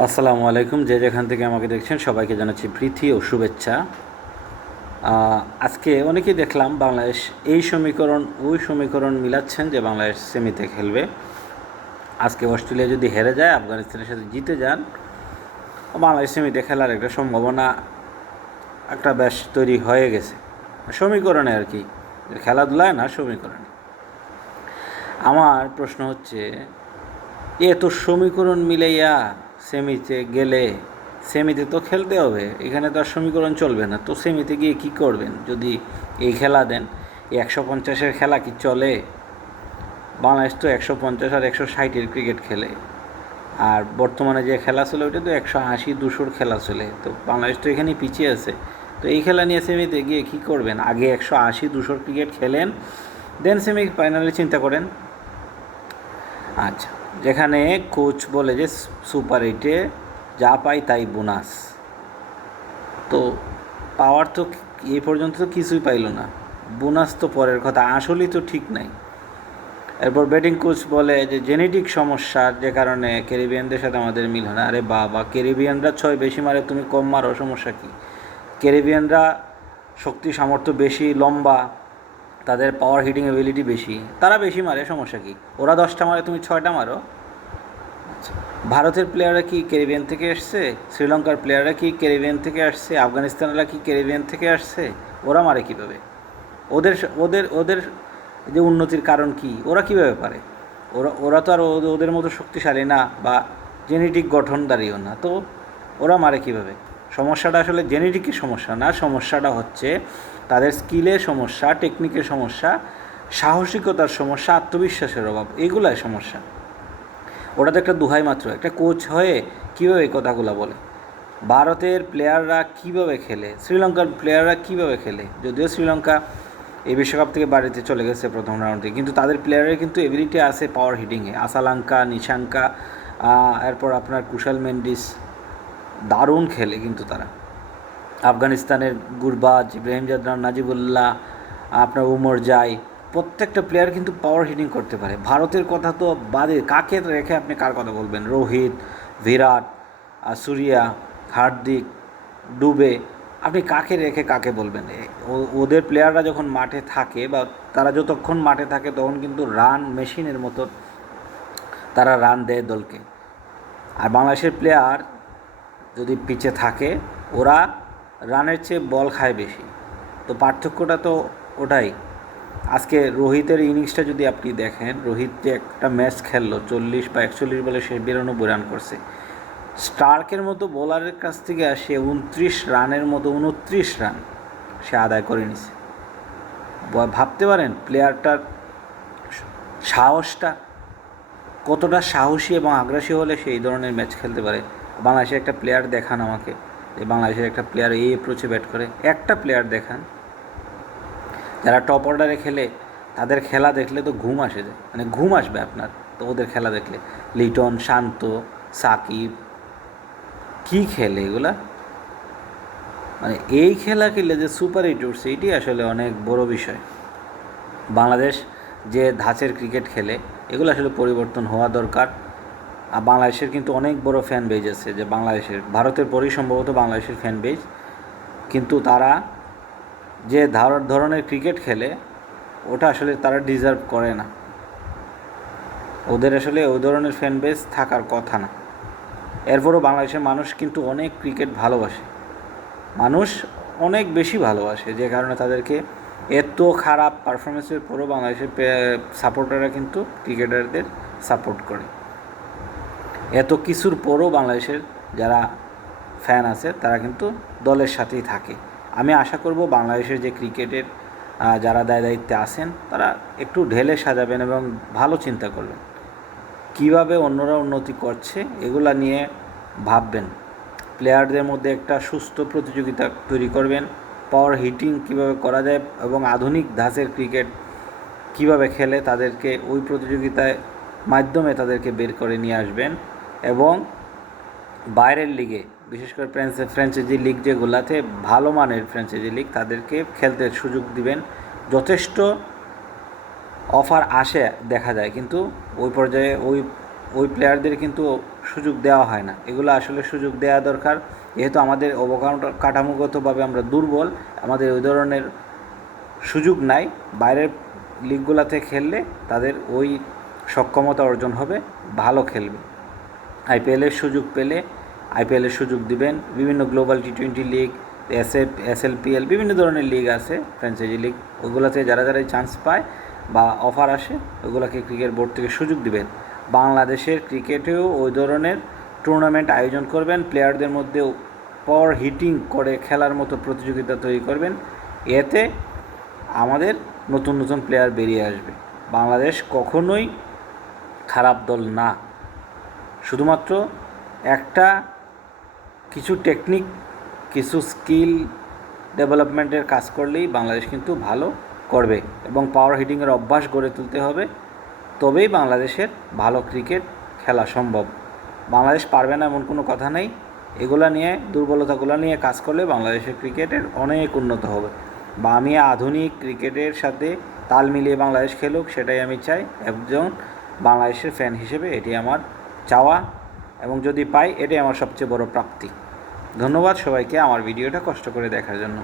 আসসালামু আলাইকুম, যে যেখান থেকে আমাকে দেখছেন সবাইকে জানাচ্ছি প্রীতি ও শুভেচ্ছা। আজকে অনেকেই দেখলাম বাংলাদেশ এই সমীকরণ ওই সমীকরণ মিলাচ্ছেন যে বাংলাদেশ সেমিতে খেলবে। আজকে অস্ট্রেলিয়া যদি হেরে যায়, আফগানিস্তানের সাথে জিতে যান, বাংলাদেশ সেমিতে খেলার একটা সম্ভাবনা একটা বেশ তৈরি হয়ে গেছে সমীকরণে আর কি, খেলাধুলায় না, সমীকরণে। আমার প্রশ্ন হচ্ছে, এত সমীকরণ মিলাইয়া সেমিতে গেলে, সেমিতে তো খেলতে হবে, এখানে তো আর সমীকরণ চলবে না, তো সেমিতে গিয়ে কী করবেন যদি এই খেলা দেন? এই 150-এর খেলা কি চলে? বাংলাদেশ তো 150 আর 160-এর ক্রিকেট খেলে, আর বর্তমানে যে খেলা চলে ওইটা তো 180-200-র খেলা চলে, তো বাংলাদেশ তো এখানেই পিছিয়ে আছে। তো এই খেলা নিয়ে সেমিতে গিয়ে কী করবেন? আগে 180-200-র ক্রিকেট খেলেন, দেন সেমি ফাইনালে চিন্তা করেন। আচ্ছা, যেখানে কোচ বলে যে সুপার এইটে যা পাই তাই বোনাস, তো পাওয়ার তো এই পর্যন্ত তো কিছুই পাইল না, বোনাস তো পরের কথা, আসলেই তো ঠিক নাই। এরপর ব্যাটিং কোচ বলে যে জেনেটিক সমস্যার যে কারণে ক্যারিবিয়ানদের সাথে আমাদের মিল হয় না। আরে বাবা, ক্যারিবিয়ানরা 6 বেশি মারে, তুমি কম মারো, সমস্যা কী? ক্যারিবিয়ানরা শক্তি সামর্থ্য বেশি, লম্বা, তাদের পাওয়ার হিটিং এবিলিটি বেশি, তারা বেশি মারে, সমস্যা কী? ওরা 10টা মারে, তুমি 6টা মারো। ভারতের প্লেয়াররা কি ক্যারিবিয়ান থেকে আসছে? শ্রীলঙ্কার প্লেয়াররা কি ক্যারিবিয়ান থেকে আসছে? আফগানিস্তানরা কি ক্যারিবিয়ান থেকে আসছে? ওরা মারে কীভাবে? ওদের ওদের ওদের যে উন্নতির কারণ কি? ওরা কীভাবে পারে? ওরা ওরা তো আর ওদের মতো শক্তিশালী না, বা জেনেটিক গঠনদারিও না, তো ওরা মারে কীভাবে? সমস্যাটা আসলে জেনেটিকের সমস্যা না, সমস্যাটা হচ্ছে তাদের স্কিলের সমস্যা, টেকনিকের সমস্যা, সাহসিকতার সমস্যা, আত্মবিশ্বাসের অভাব, এগুলাই সমস্যা। ওটা তো একটা দুহাই মাত্র, একটা কোচ হয়ে কীভাবে এই কথাগুলো বলে? ভারতের প্লেয়াররা কীভাবে খেলে, শ্রীলঙ্কার প্লেয়াররা কীভাবে খেলে, যদিও শ্রীলঙ্কা এই বিশ্বকাপ থেকে বাড়িতে চলে গেছে প্রথম রাউন্ডে, কিন্তু তাদের প্লেয়ারের কিন্তু এবিলিটি আছে পাওয়ার হিটিংয়ে। আসালাঙ্কা, নিশাঙ্কা, এরপর আপনার কুশাল মেন্ডিস দারুণ খেলে কিন্তু তারা। আফগানিস্তানের গুরবাজ, ইব্রাহিম জাদরান, নাজিবুল্লাহ, আপনার উমর জাই, প্রত্যেকটা প্লেয়ার কিন্তু পাওয়ার হিটিং করতে পারে। ভারতের কথা তো বাদে, কাকে রেখে আপনি কার কথা বলবেন? রোহিত, বিরাট, সুরিয়া, হার্দিক, ডুবে, আপনি কাকে রেখে কাকে বলবেন? ওদের প্লেয়াররা যখন মাঠে থাকে, বা তারা যতক্ষণ মাঠে থাকে, তখন কিন্তু রান মেশিনের মতো তারা রান দেয় দলকে। আর বাংলাদেশের প্লেয়ার যদি পিচে থাকে, ওরা রানের চেয়ে বল খায় বেশি, তো পার্থক্যটা তো ওটাই। আজকে রোহিতের ইনিংসটা যদি আপনি দেখেন, রোহিত যে একটা ম্যাচ খেললো, 40 বা 41 বলে সে 92 রান করছে। স্টার্কের মতো বোলারের কাছ থেকে সে 29 রানের মতো 29 রান সে আদায় করে নিছে। ভাবতে পারেন প্লেয়ারটার সাহসটা কতটা সাহসী এবং আগ্রাসী হলে সে এই ধরনের ম্যাচ খেলতে পারে। বাংলাদেশের একটা প্লেয়ার দেখান আমাকে, যে বাংলাদেশের একটা প্লেয়ার এই অ্যাপ্রোচে ব্যাট করে, একটা প্লেয়ার দেখান। যারা টপ অর্ডারে খেলে তাদের খেলা দেখলে তো ঘুম আসে যায়, মানে ঘুম আসবে আপনার তো ওদের খেলা দেখলে। লিটন, শান্ত, সাকিব, কী খেলে এগুলা, মানে এই খেলা খেললে যে সুপার হিট উঠছে, এটি আসলে অনেক বড় বিষয়। বাংলাদেশ যে ধাঁচের ক্রিকেট খেলে, এগুলো আসলে পরিবর্তন হওয়া দরকার। আর বাংলাদেশের কিন্তু অনেক বড় ফ্যান বেজ আছে, যে বাংলাদেশের, ভারতের পরই সম্ভবত বাংলাদেশের ফ্যান বেজ, কিন্তু তারা যে ধরনের ক্রিকেট খেলে, ওটা আসলে তারা ডিজার্ভ করে না। ওদের আসলে ওই ধরনের ফ্যান বেজ থাকার কথা না। এরপরও বাংলাদেশের মানুষ কিন্তু অনেক ক্রিকেট ভালোবাসে, মানুষ অনেক বেশি ভালোবাসে, যে কারণে তাদেরকে এত খারাপ পারফরমেন্সের পরও বাংলাদেশের সাপোর্টাররা কিন্তু ক্রিকেটারদের সাপোর্ট করে। এত কিছুর পরও বাংলাদেশের যারা ফ্যান আছে তারা কিন্তু দলের সাথেই থাকে। আমি আশা করব বাংলাদেশের যে ক্রিকেটের যারা দায়িত্বে আছেন, তারা একটু ঢেলে সাজাবেন এবং ভালো চিন্তা করবেন, কীভাবে অন্যরা উন্নতি করছে এগুলা নিয়ে ভাববেন। প্লেয়ারদের মধ্যে একটা সুস্থ প্রতিযোগিতা তৈরি করবেন, পাওয়ার হিটিং কীভাবে করা যায় এবং আধুনিক ধাঁচের ক্রিকেট কীভাবে খেলে তাদেরকে ওই প্রতিযোগিতায় মাধ্যমে তাদেরকে বের করে নিয়ে আসবেন। এবং বাইরের লিগে, বিশেষ করে ফ্র্যাঞ্চাইজি লিগ যেগুলাতে ভালো মানের ফ্র্যাঞ্চাইজি লিগ, তাদেরকে খেলতে সুযোগ দিবেন। যথেষ্ট অফার আসে দেখা যায়, কিন্তু ওই পর্যায়ে ওই প্লেয়ারদের কিন্তু সুযোগ দেওয়া হয় না। এগুলো আসলে সুযোগ দেওয়া দরকার, যেহেতু আমাদের অবকাঠামোগতভাবে আমরা দুর্বল, আমাদের ওই ধরনের সুযোগ নাই। বাইরের লিগগুলোতে খেললে তাদের ওই সক্ষমতা অর্জন হবে, ভালো খেলবে। আইপিএলের সুযোগ পেলে আইপিএলের সুযোগ দিবেন। বিভিন্ন গ্লোবাল টি20 লিগ, এসএলপিএল, বিভিন্ন ধরনের লিগ আছে, ফ্র্যাঞ্চাইজি লিগ, ওগুলোতে যারা যারা চান্স পায় বা অফার আসে ওগুলোকে ক্রিকেট বোর্ড থেকে সুযোগ দিবেন। বাংলাদেশের ক্রিকেটেও ওই ধরনের টুর্নামেন্ট আয়োজন করবেন, প্লেয়ারদের মধ্যে পাওয়ার হিটিং করে খেলার মতো প্রতিযোগিতা তৈরি করবেন। এতে আমাদের নতুন নতুন প্লেয়ার বেরিয়ে আসবে। বাংলাদেশ কখনোই খারাপ দল না, শুধুমাত্র একটা কিছু টেকনিক, কিছু স্কিল ডেভেলপমেন্টের কাজ করলেই বাংলাদেশ কিন্তু ভালো করবে, এবং পাওয়ার হিটিংয়ের অভ্যাস গড়ে তুলতে হবে, তবেই বাংলাদেশের ভালো ক্রিকেট খেলা সম্ভব। বাংলাদেশ পারবে না এমন কোনো কথা নেই, এগুলা নিয়ে, দুর্বলতাগুলো নিয়ে কাজ করলে বাংলাদেশের ক্রিকেটের অনেক উন্নত হবে। বা আমি আধুনিক ক্রিকেটের সাথে তাল মিলিয়ে বাংলাদেশ খেলুক, সেটাই আমি চাই একজন বাংলাদেশের ফ্যান হিসেবে। এটি আমার চাওয়া, এবং যদি পাই এটাই আমার সবচেয়ে বড় প্রাপ্তি। ধন্যবাদ সবাইকে আমার ভিডিওটা কষ্ট করে দেখার জন্য।